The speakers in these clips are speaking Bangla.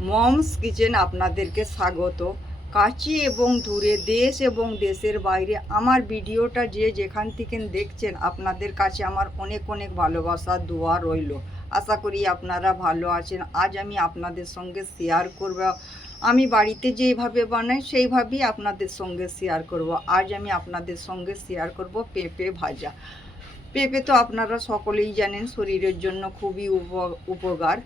মমস কিচেন আপনাদেরকে স্বাগত। কাছে এবং দূরে দেশ এবং দেশের বাইরে আমার ভিডিওটা যে যেখান থেকে দেখছেন আপনাদের কাছে আমার অনেক অনেক ভালোবাসা, দোয়া রইল। আশা করি আপনারা ভালো আছেন। আজ আমি আপনাদের সঙ্গে শেয়ার করব। আমি বাড়িতে যেইভাবে বানাই সেইভাবেই আপনাদের সঙ্গে শেয়ার করব। আজ আমি আপনাদের সঙ্গে শেয়ার করব পেঁপে ভাজা। পেঁপে তো আপনারা সকলেই জানেন, শরীরের জন্য খুবই উপ- উপকার।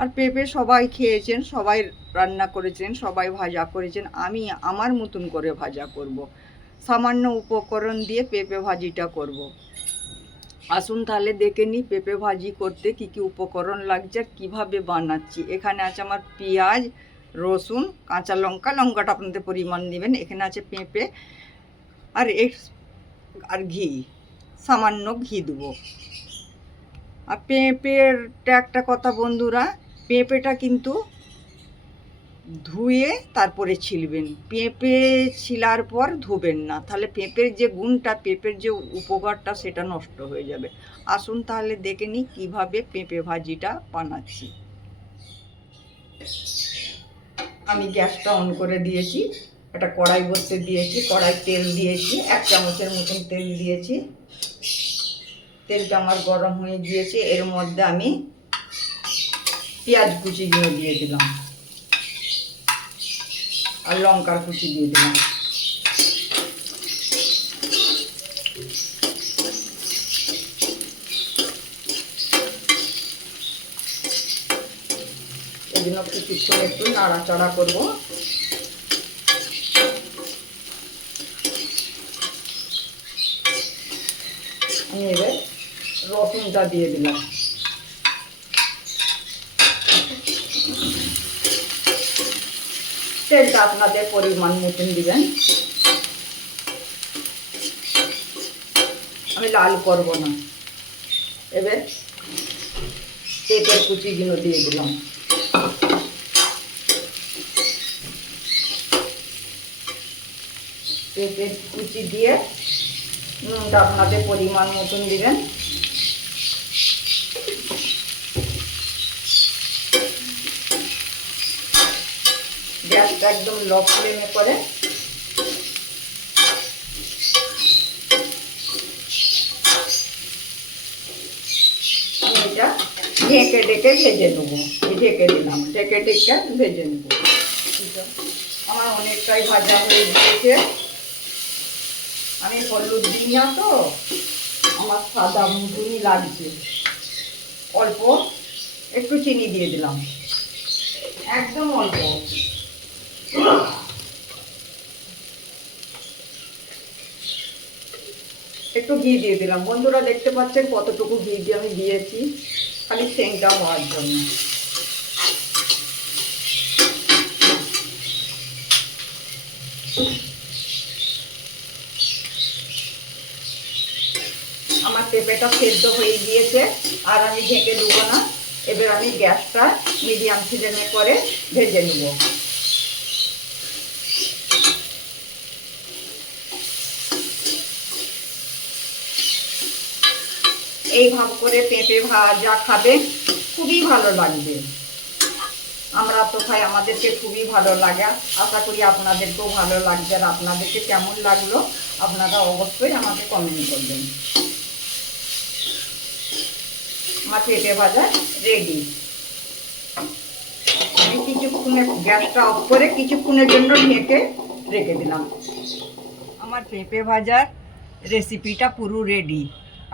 আর পেঁপে সবাই খেয়েছেন, সবাই রান্না করেছেন, সবাই ভাজা করেছেন আমি আমার মতন করে ভাজা করব। সামান্য উপকরণ দিয়ে পেঁপে ভাজিটা করব। আসুন তাহলে দেখে নিই পেঁপে ভাজি করতে কি কি উপকরণ লাগছে আর কীভাবে বানাচ্ছি এখানে আছে আমার পেঁয়াজ, রসুন, কাঁচা লঙ্কা, লঙ্কাটা আপনাদের পরিমাণ নেবেন এখানে আছে পেঁপে আর এর আর ঘি, সামান্য ঘি দেবো আর পেঁপেরটা একটা কথা বন্ধুরা পেঁপেটা কিন্তু ধুয়ে তারপরে ছিলবেন। পেঁপে ছিলার পর ধুবেন না। তাহলে পেঁপের যে গুণটা, পেঁপের যে উপকারটা, সেটা নষ্ট হয়ে যাবে। আসুন তাহলে দেখে নিই কীভাবে পেঁপে ভাজিটা বানাচ্ছি। আমি গ্যাসটা অন করে দিয়েছি। একটা কড়াই বসতে দিয়েছি। কড়াই তেল দিয়েছি। এক চামচের মতন তেল দিয়েছি। তেলটা আমার গরম হয়ে গিয়েছে। এর মধ্যে আমি পেঁয়াজ কুচিগুলো দিয়ে দিলাম। আর লঙ্কার কুচি দিয়ে দিলাম। এগুলো কিছুক্ষণ একটু নাড়াচাড়া করব। আমি এবার রসুনটা দিয়ে দিলাম। তেলটা আপনাদের পরিমাণ মতন দিবেন। আমি লাল করব না। এবার পেঁপের কুচিগুলো দিয়ে দিলাম। পেঁপের কুচি দিয়ে নুনটা আপনাদের পরিমাণ মতন দিবেন। গ্যাসটা একদম লো ফ্লেমে করে। এটা ঢেকে ঢেকে ভেজে নেব। ঢেকে দিলাম, ঢেকে ঢেকে ভেজে নেব। আমার অনেকটাই ভাজা হয়ে গিয়েছে। আমি হলুদ দিই তো, আমার সাদা মতনই লাগছে। অল্প একটু চিনি দিয়ে দিলাম। একদম অল্প। একটু ঘি দিয়ে দিলাম। বন্ধুরা দেখতে পাচ্ছেন কতটুকু ঘি দিয়ে আমি দিয়েছি? খালি সেংটা হওয়ার জন্য। আমার পেঁপেটা সেদ্ধ হয়ে গিয়েছে, আর আমি ঢেকে দেবো না। এবার আমি গ্যাসটা মিডিয়াম ফ্লেমে করে ভেজে নেব। এই ভাব করে পেঁপে ভাজা খাবে, খুবই ভালো লাগবে। আমরা তো খাই আমাদেরকে খুবই ভালো লাগে। আশা করি আপনাদেরকেও ভালো লাগবে আর আপনাদেরকে কেমন লাগল, আপনারা অবশ্যই আমাকে কমেন্ট করবেন। আমার পেঁপে ভাজা রেডি আমি কিছুক্ষণের গ্যাসটা অফ করে কিছুক্ষণের জন্য ঢেকে রেখে দিলাম। আমার পেঁপে ভাজার রেসিপিটা পুরো রেডি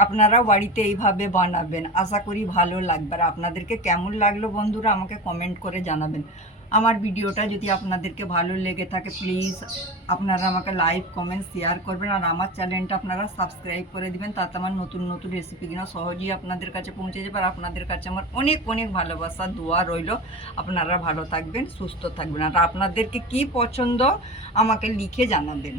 আপনারাও বাড়িতে এইভাবে বানাবেন। আশা করি ভালো লাগবে। আর আপনাদেরকে কেমন লাগল বন্ধুরা আমাকে কমেন্ট করে জানাবেন। আমার ভিডিওটা যদি আপনাদেরকে ভালো লেগে থাকে প্লিজ আপনারা আমাকে লাইক কমেন্ট শেয়ার করবেন। আর আমার চ্যানেলটা আপনারা সাবস্ক্রাইব করে দিবেন। তাতে আমার নতুন নতুন রেসিপিগুলো সহজেই আপনাদের কাছে পৌঁছে যাবে। আর আপনাদের কাছে আমার অনেক অনেক ভালোবাসা, দোয়া রইল। আপনারা ভালো থাকবেন, সুস্থ থাকবেন। আর আপনাদেরকে কি পছন্দ, আমাকে লিখে জানাবেন।